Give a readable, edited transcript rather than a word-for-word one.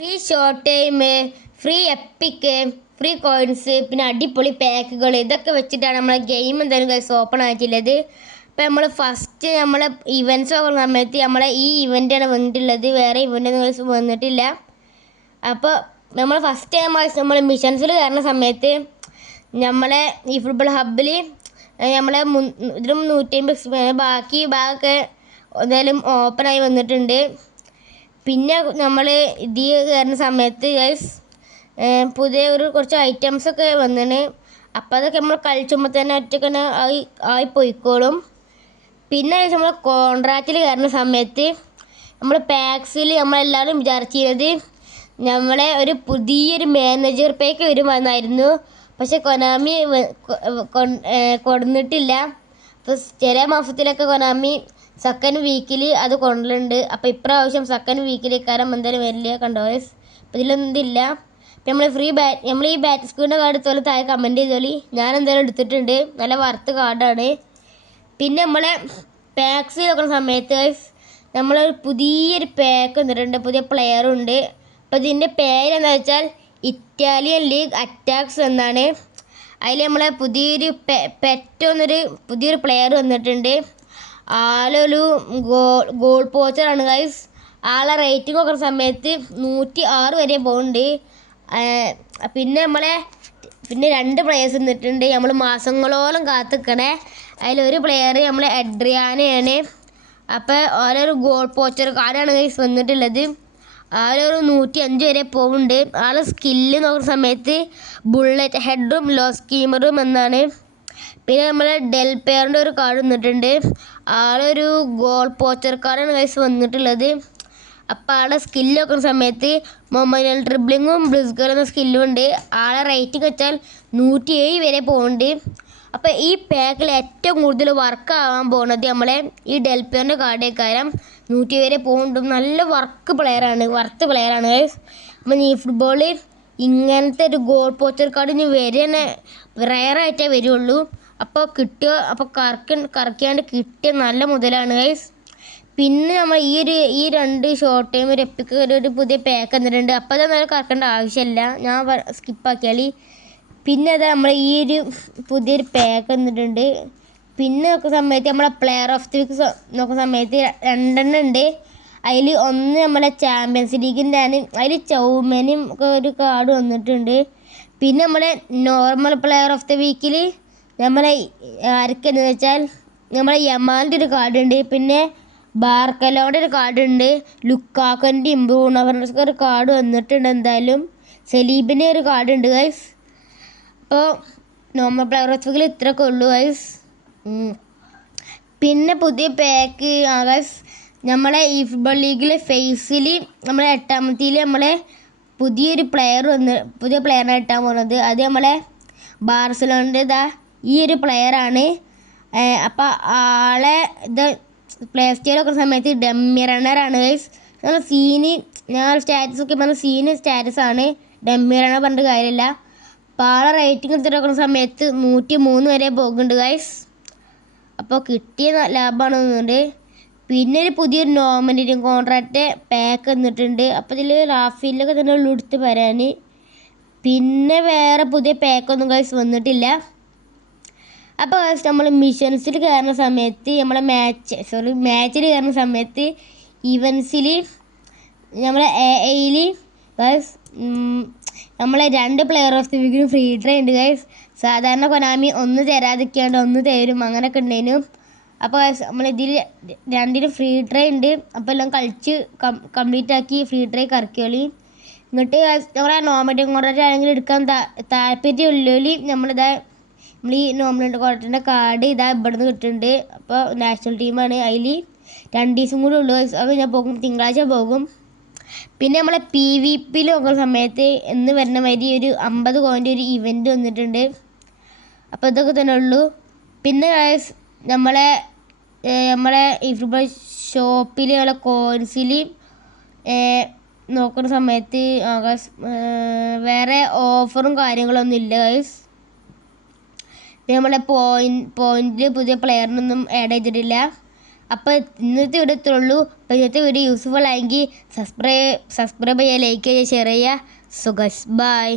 Free short time, free epic, free coins, പിന്നെ അടിപൊളി പാക്കുകൾ ഇതൊക്കെ വെച്ചിട്ടാണ് നമ്മളെ ഗെയിം എന്തായാലും ഗൈസ് ഓപ്പൺ ആയിട്ടുള്ളത്. ഇപ്പം നമ്മൾ ഫസ്റ്റ് നമ്മളെ ഇവൻറ്റ്സ് നോക്കുന്ന സമയത്ത് നമ്മളെ ഈ ഇവൻ്റാണ് വന്നിട്ടുള്ളത്, വേറെ ഇവൻ്റ് ഗൈസ് വന്നിട്ടില്ല. അപ്പോൾ നമ്മൾ ഫസ്റ്റ് ടൈം നമ്മൾ മിഷൻസിൽ കയറുന്ന സമയത്ത് നമ്മളെ ഈ ഫുട്ബോൾ ഹബ്ബിൽ നമ്മളെ ഇതിലും 150 ബാക്കി ഭാഗമൊക്കെ എന്തായാലും ഓപ്പണായി വന്നിട്ടുണ്ട്. പിന്നെ നമ്മൾ ഇതിൽ കയറുന്ന സമയത്ത് ഗൈസ് പുതിയ കുറച്ച് ഐറ്റംസൊക്കെ വന്നിന്. അപ്പോൾ അതൊക്കെ നമ്മൾ കളിച്ചുമ്പോൾ തന്നെ ഒറ്റക്ക് തന്നെ ആയി പോയിക്കോളും. പിന്നെ നമ്മൾ കോൺട്രാക്റ്റിൽ കയറുന്ന സമയത്ത് നമ്മൾ പാക്സിൽ നമ്മളെല്ലാവരും വിചാരിച്ചിരുന്നത് നമ്മളെ ഒരു പുതിയൊരു മാനേജർ പാക്ക് വരുമെന്നായിരുന്നു. പക്ഷെ കൊനാമി കൊടുന്നിട്ടില്ല. അപ്പോൾ ചില മാസത്തിലൊക്കെ കൊനാമി സെക്കൻഡ് വീക്കിൽ അത് കൊണ്ടുവരുന്നുണ്ട്. അപ്പോൾ ഇപ്രാവശ്യം സെക്കൻഡ് വീക്കിലേക്കാരം എന്തായാലും വരില്ല കണ്ടോ. അപ്പോൾ ഇതിലൊന്നും ഇതില്ല. അപ്പോൾ നമ്മൾ ഈ ബാറ്റ് സ്ക്രീൻ്റെ കാർഡ് എടുത്തോളി, താഴെ കമൻറ്റ് ചെയ്തോളി. ഞാൻ എന്തായാലും എടുത്തിട്ടുണ്ട്, നല്ല വർത്ത് കാർഡാണ്. പിന്നെ നമ്മളെ പാക്സ് നോക്കുന്ന സമയത്ത് നമ്മളൊരു പുതിയൊരു പാക്ക് വന്നിട്ടുണ്ട്, പുതിയ പ്ലെയറുണ്ട്. അപ്പോൾ ഇതിൻ്റെ പേരെന്താ വെച്ചാൽ ഇറ്റാലിയൻ ലീഗ് അറ്റാക്സ് എന്നാണ്. അതിൽ നമ്മളെ പുതിയൊരു പെറ്റൊന്നൊരു പുതിയൊരു പ്ലെയർ വന്നിട്ടുണ്ട്. ആളൊരു ഗോൾ പോച്ചറാണ് ഗൈസ്. ആളെ റേറ്റിംഗ് നോക്കുന്ന സമയത്ത് 106 വരെ പോകുന്നുണ്ട്. പിന്നെ പിന്നെ 2 പ്ലെയേഴ്സ് വന്നിട്ടുണ്ട്, നമ്മൾ മാസങ്ങളോളം കാത്തിക്കണേ. അതിലൊരു പ്ലെയർ നമ്മളെ എഡ്രിയാനയാണ്. അപ്പോൾ ഓരോ ഗോൾ പോച്ചർ കാർഡാണ് ഗൈസ് വന്നിട്ടുള്ളത്. ആളൊരു 105 വരെ പോകുന്നുണ്ട്. ആളെ സ്കില്ല് നോക്കുന്ന സമയത്ത് ബുള്ളറ്റ് ഹെഡും ലോ സ്കീമറും എന്നാണ്. പിന്നെ നമ്മളെ ഡെൽപെയറിൻ്റെ ഒരു കാർഡ് വന്നിട്ടുണ്ട്. ആളൊരു ഗോൾ പോച്ചർ കാർഡാണ് ഗൈസ് വന്നിട്ടുള്ളത്. അപ്പോൾ ആളെ സ്കില്ല് നോക്കുന്ന സമയത്ത് മൊബൈൽ ഡ്രിബ്ലിങ്ങും ബ്ലിസ്ഗർ എന്ന സ്കില്ലും ഉണ്ട്. ആളെ റേറ്റിംഗ് വെച്ചാൽ 107 വരെ പോകുന്നുണ്ട്. അപ്പോൾ ഈ പാക്കിൽ ഏറ്റവും കൂടുതൽ വർക്ക് ആവാൻ പോകുന്നത് നമ്മളെ ഈ ഡെൽപെയറിൻ്റെ കാർഡേക്കാരം 100 വരെ പോകുന്നുണ്ട്. നല്ല വർത്ത് പ്ലെയറാണ് ഗൈസ്. അപ്പം ഈ ഫുട്ബോളിൽ ഇങ്ങനത്തെ ഒരു ഗോൾ പോച്ചർ കാർഡ് ഇനി വരെ റയറായിട്ടേ വരുള്ളൂ. അപ്പോൾ കറക്കിയാണ്ട് കിട്ടിയ നല്ല മുതലാണ് ഗൈസ്. പിന്നെ നമ്മൾ ഈ 2 ഷോർട്ട് ടൈം ഒരു എപ്പിക്ക് ഒരു പുതിയ പാക്ക് വന്നിട്ടുണ്ട്. അപ്പോൾ അത് നല്ല കറക്കേണ്ട ആവശ്യമില്ല, ഞാൻ സ്കിപ്പാക്കിയാൽ. പിന്നെ അത് നമ്മൾ ഈ പുതിയൊരു പാക്ക് വന്നിട്ടുണ്ട്. പിന്നെ നോക്കുന്ന സമയത്ത് നമ്മളെ പ്ലെയർ ഓഫ് ദി വീക്ക് നോക്കുന്ന സമയത്ത് 2 ഉണ്ട്. അതിൽ ഒന്ന് നമ്മളെ ചാമ്പ്യൻസ് ലീഗിൻ്റെ ആണ്. അതിൽ ചൗമനും ഒക്കെ ഒരു കാർഡ് വന്നിട്ടുണ്ട്. പിന്നെ നമ്മളെ നോർമൽ പ്ലെയർ ഓഫ് ദി വീക്കിൽ നമ്മളെ ആർക്കെന്ന് വെച്ചാൽ നമ്മളെ യമാലിൻ്റെ ഒരു കാർഡ് ഉണ്ട്. പിന്നെ ബാർക്കലോൻ്റെ ഒരു കാർഡ് ഉണ്ട്. ലുക്കാക്കൻ്റെയും ബ്രൂണോഫെർണാണ്ടസിൻ്റെ ഒരു കാർഡ് വന്നിട്ടുണ്ട്. എന്തായാലും സലീബിൻ്റെ ഒരു കാർഡ് ഉണ്ട് ഗൈസ്. അപ്പോൾ നോർമൽ പ്ലെയർ ഓഫ് ദി വീക്കിൽ ഇത്രയൊക്കെ ഉള്ളൂ ഗൈസ്. പിന്നെ പുതിയ പാക്ക് ഗൈസ് നമ്മളെ ഈ ഫുട്ബോൾ ലീഗിലെ ഫേസിൽ നമ്മളെ 8ാമത്തേൽ നമ്മളെ പുതിയ പ്ലെയറിനെ ഇട്ടാൻ പോകുന്നത്. അത് നമ്മളെ ബാർസലോണിൻ്റെ ഈ ഒരു പ്ലെയറാണ്. അപ്പോൾ ആളെ പ്ലേ സ്റ്റോർ നോക്കുന്ന സമയത്ത് ഡെമ്മിറണറാണ് ഗൈസ്. ഞാൻ സ്റ്റാറ്റസ് ഒക്കെ പറഞ്ഞ സ്റ്റാറ്റസാണ്. ഡെമ്മിറണർ പറഞ്ഞിട്ട് കാര്യമില്ല. അപ്പോൾ ആളെ റേറ്റിംഗ് എടുത്തിട്ട് നോക്കുന്ന സമയത്ത് 103 വരെ പോകുന്നുണ്ട് ഗൈസ്. അപ്പോൾ കിട്ടിയ ലാഭമാണ് തോന്നുന്നുണ്ട്. പിന്നെ ഒരു പുതിയൊരു നോമിനേറ്റിംഗ് കോൺട്രാക്റ്റ് പാക്ക് വന്നിട്ടുണ്ട്. അപ്പോൾ ഇതിൽ റാഫീലൊക്കെ തന്നെ ഉള്ളു എടുത്ത് വരാൻ. പിന്നെ വേറെ പുതിയ പാക്കൊന്നും ഗൈസ് വന്നിട്ടില്ല. അപ്പോൾ ഗൈസ് നമ്മൾ മിഷൻസിൽ കയറുന്ന സമയത്ത് നമ്മളെ മാച്ചിൽ കയറുന്ന സമയത്ത് ഇവൻസിൽ നമ്മളെ എയിൽ ഗൈസ് നമ്മളെ 2 പ്ലെയർ ഓഫ് ദി വീക്കിന് ഫ്രീ ട്രൈ ഉണ്ട് ഗൈസ്. സാധാരണ കൊനാമി ഒന്ന് തരാതിരിക്കാണ്ട് ഒന്ന് തരും, അങ്ങനെയൊക്കെ ഉണ്ടായിരുന്നു. അപ്പോൾ നമ്മളിതിൽ 2 ഫ്രീ ട്രൈ ഉണ്ട്. അപ്പോൾ എല്ലാം കളിച്ച് കംപ്ലീറ്റ് ആക്കി ഫ്രീ ട്രൈ കറക്കിയോളി. എന്നിട്ട് നമ്മളെ നോമിനേറ്റിംഗ് കോൺട്രാക്റ്റ് ആണെങ്കിൽ എടുക്കാൻ താല്പര്യമുള്ളി നമ്മൾ ഈ നോമിനേറ്റിംഗ് കോൺട്രാക്റ്റിൻ്റെ കാർഡ് ഇവിടുന്ന് കിട്ടുന്നുണ്ട്. അപ്പോൾ നാഷണൽ ടീമാണ്. അതിൽ 2 ദിവസം കൂടി ഉള്ളു. അത് ഞാൻ തിങ്കളാഴ്ച പോകും. പിന്നെ നമ്മളെ PvPയിൽ നോക്കുന്ന സമയത്ത് എന്ന് വരുന്ന മാതിരി ഒരു 50 കോയിൻ്റെ ഒരു ഇവൻറ്റ് വന്നിട്ടുണ്ട്. അപ്പോൾ ഇതൊക്കെ തന്നെ ഉള്ളൂ. പിന്നെ നമ്മളെ ഈ ഫുട്ബോൾ ഷോപ്പിൽ നമ്മളെ കോയിൻസിൽ നോക്കുന്ന സമയത്ത് വേറെ ഓഫറും കാര്യങ്ങളൊന്നും ഇല്ല ഗൈസ്. നമ്മളെ പോയിന്റിൽ പുതിയ പ്ലെയറിനൊന്നും ആഡ് ചെയ്തിട്ടില്ല. അപ്പോൾ ഇന്നത്തെ വീഡിയോ ഇത്രയുള്ളൂ. അപ്പോൾ ഇന്നത്തെ വീഡിയോ യൂസ്ഫുൾ ആയെങ്കിൽ സബ്സ്ക്രൈബ് ചെയ്യുക, ലൈക്ക് ചെയ്യുക, ഷെയർ ചെയ്യുക. So guys bye.